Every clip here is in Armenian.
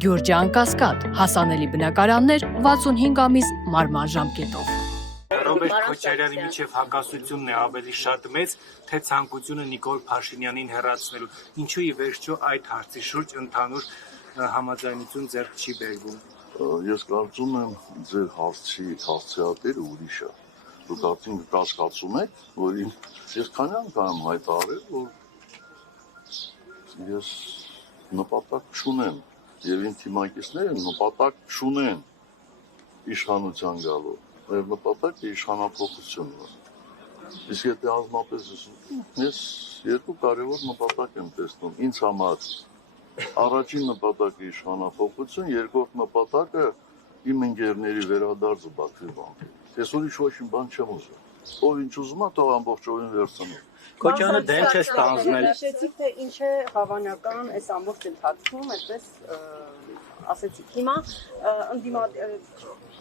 Գյուրջան Կասկադ, հասանելի բնակարաններ 65 ամիս մարման ժամկետով։ Ռոբերտ Քոչարյանի միջև հակասությունն է ավելի շատ մեծ, թե ցանկությունը Նիկոլ Փաշինյանին հեռացնելու։ Ինչու ի վերջո այդ հարցի շուրջ ընդհանուր համաձայնություն ձեռք չի բերվում։ Ես կարծում եմ ձեր հարցիատերը ուրիշ է։ Դուք արդեն կասկածում եք, որ ես քանի անգամ հայտարարել, որ ես նպատակ չունեմ եւ իմ թիմակիցները նպատակ չունեն իշխանության գալու։ Մեր նպատակը իշխանափոխությունն է։ Իսկ եթե ազնապես ես երկու կարևոր նպատակ եմ տեսնում ինձ համար։ Առաջին նպատակը իշխանափոխություն, երկրորդ նպատակը իմ ընկերների վերադարձը Բաքվի բանկի։ Ես ուրիշ ոչինչ բան չեմ ուզում։ Ով ինչ ուզում է, թող ամբողջովին վերցնի։ Քոչյանը դեմ չէ ստանձնել։ Հիշեցիք, թե ինչ է հավանական այս ամբողջ ընթացքում, այդպես ասեցիք։ Հիմա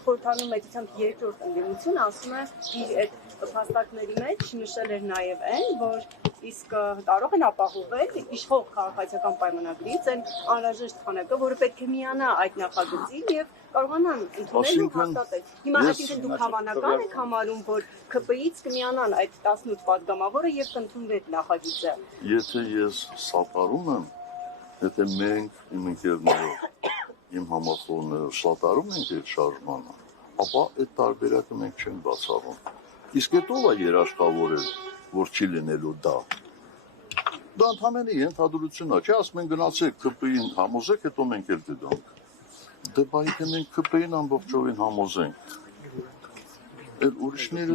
խորհրդանու մեծությամբ երկրորդ ընդդիմությունը ասում է իր այդ փաստարկների մեջ նշել էր նաև այն, որ իսկ կարող են ապահովել իշխող քաղաքացիական պայմանագրից այն անհրաժեշտ քանակը, որը պետք է միանա այդ նախագծին եւ կարողանան ընդունել ու հաստատել։ Հիմա այսինքն դուք հավանական եք համարում, որ ԿՊ-ից կմիանան այդ 18 падգամավորը եւ կընդունվի այդ նախագիծը։ Եթե ես սատարում եմ, եթե մենք իմ ընկերներով, իմ համախոհները սատարում ենք այդ շարժմանը, ապա այդ տարբերակը մենք չենք բացառում։ Իսկ այդ ով է երաշխավորել, որ չի լինելու դա։ Դա ընդհանրապես ենթադրություն է, չէ՞, ասում են գնացեք ԿՊ-ին համոզեք, հետո մենք էլ կգանք։ Դե բայց եթե մենք ԿՊ-ին ամբողջովին համոզենք, այդ ուրիշները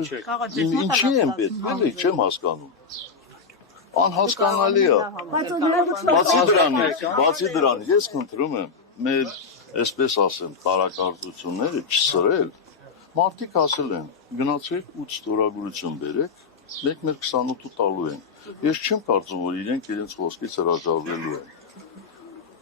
ինչի են պետք, էլի չեմ հասկանում։ Անհասկանալի է։ Բացի դրանից, ես խնդրում եմ մեր, այսպես ասեմ, տարակարծությունները չսրել։ Մարդիկ ասել են, գնացեք 8 ստորագրություն բերեք, մենք մեր 28-ը տալու ենք։ Ես չեմ կարծում, որ իրենք իրենց խոսքից հրաժարվելու են։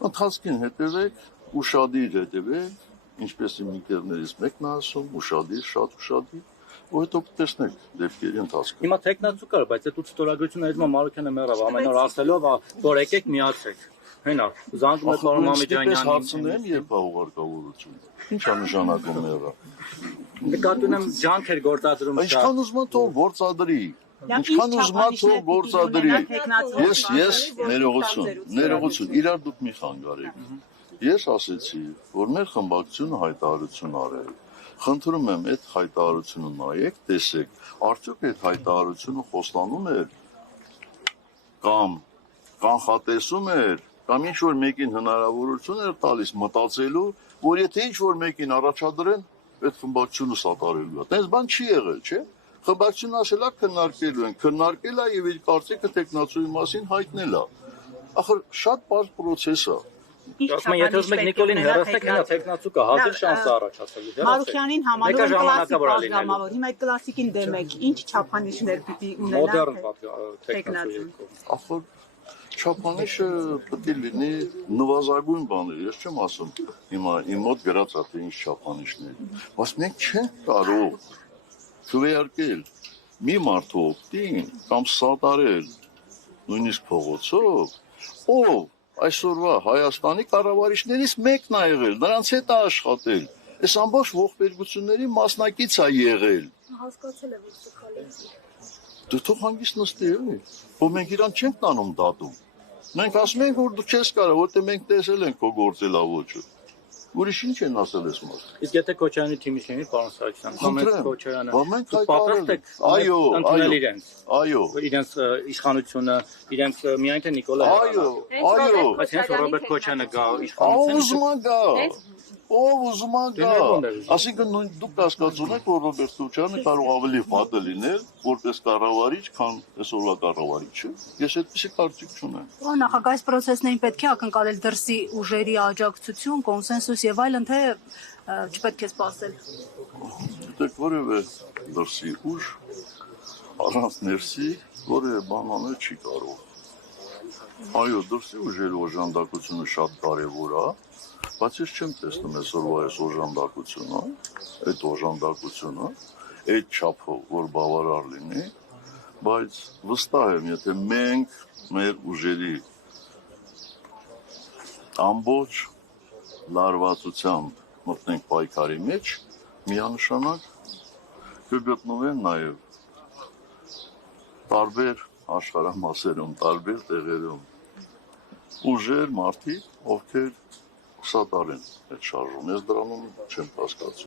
Ընթացքին հետևեք, ուշադիր հետևեք, ինչպես իմ ընկերներից մեկն է ասում, ուշադիր, շատ ուշադիր, ու հետո կտեսնեք դեպքերի ընթացքը։ Հիմա տեխնացու կար, բայց այդ 8 ստորագրությունը Մարուկյանը մեռավ ամեն օր ասելով, որ եկեք միացեք։ Հենա, զանգում եք Մարում Մամեդյանյանին։ Հարցնեմ, երբ է ուղարկավորությունը։ Ինչ է նշանակում մեռա։ Նկատի ունեմ ջանքեր գործադրում։ Ինչքան ուզում են թող գործադրի։ Ինչքան ուզում են թող գործադրի։ Ես ներողություն, իրար դուք մի խանգարեք։ Ես ասեցի, որ մեր խմբակցությունը հայտարարություն արել։ Խնդրում եմ այդ հայտարարությունը նայեք, տեսեք, արդյոք այդ հայտարարությունը խոստանում էր կամ կանխատեսում էր կամ ինչ-որ մեկին հնարավորություն էր տալիս մտածելու, որ եթե ինչ-որ մեկին առաջադրեն, այդ խմբակցությունը սատարելու է։ Տենց բան չի եղել, չէ՞։ Խմբակցությունը ասել է քննարկելու են, քննարկել է եւ իր կարծիքը տեխնացուի մասին հայտնել է։ Ախր շատ բարձ process է։ Ասում եմ, եթե ուզում եք Նիկոլին հեռացեք, հենա տեխնացու կա, հազիվ շանս է առաջացել։ Մարուկյանին համարում են կլասիկ պատգամավոր, հիմա այդ կլասիկին դեմ եք, ինչ չափանիշներ պիտի ունենա մոդեռն տեխնացու։ Ախր չափանիշը պետք է լինի նվազագույն բաներ, ես չեմ ասում հիմա իմ մոտ գրած է թե ինչ չափանիշներ, բայց մենք չենք կարող քվեարկել մի մարդու օգտին կամ սատարել նույնիսկ փողոցով, ով այսօրվա Հայաստանի կառավարիչներից մեկն է եղել, նրանց հետ է աշխատել, այս ամբողջ ողբերգությունների մասնակից է եղել։ Հասկացել եմ, որ սխալի։ Դու թող հանգիստ նստի էլի, որ մենք իրան չենք տանում դատում։ Մենք ասում ենք, որ դու չես կարող, որտեղ մենք տեսել ենք քո գործելավոճը։ Ուրիշ ինչ են ասել այս մարդը։ Իսկ եթե Քոչարյանի թիմից լինի, պարոն Սարգսյան, կամ Քոչարյանը պատրաստ եք ընդունել իրենց։ Այո։ Իրենց իշխանությունը, իրենց միայն թե Նիկոլը։ Այո։ Բայց հենց Ռոբերտ Քոչարյանը գա իշխանության։ Ով ուզում է գա։ Այսինքն դուք կասկածում եք, որ Ռոբերտ Քոչարյանը կարող ավելի վատը լինել, որպես կառավարիչ, քան այսօրվա կառավարիչը։ Ես այդպիսի կարծիք չունեմ։ Նախագահ, այս process-ներին պետք է ակնկալել դրսի ուժերի աջակցություն, կոնսենսուս եւ այլն, թե չպետք է սպասել։ Գիտեք, որևէ դրսի ուժ առանց ներսի որևէ բան անել չի կարող։ Այո, դրսի ուժերի օժանդակությունը շատ կարևոր է, բայց ես չեմ տեսնում այսօրվա այս օժանդակությունը, այդ օժանդակությունը, այդ չափով, որ բավարար լինի, բայց վստահ եմ, եթե մենք մեր ուժերի ամբողջ լարվածությամբ մտնենք պայքարի մեջ, միանշանակ կգտնվեն նաև տարբեր աշխարհամասերում, տարբեր տեղերում ուժեր, մարդիկ, ովքեր կսատարեն այդ շարժումը։ Ես դրանում չեմ կասկածում։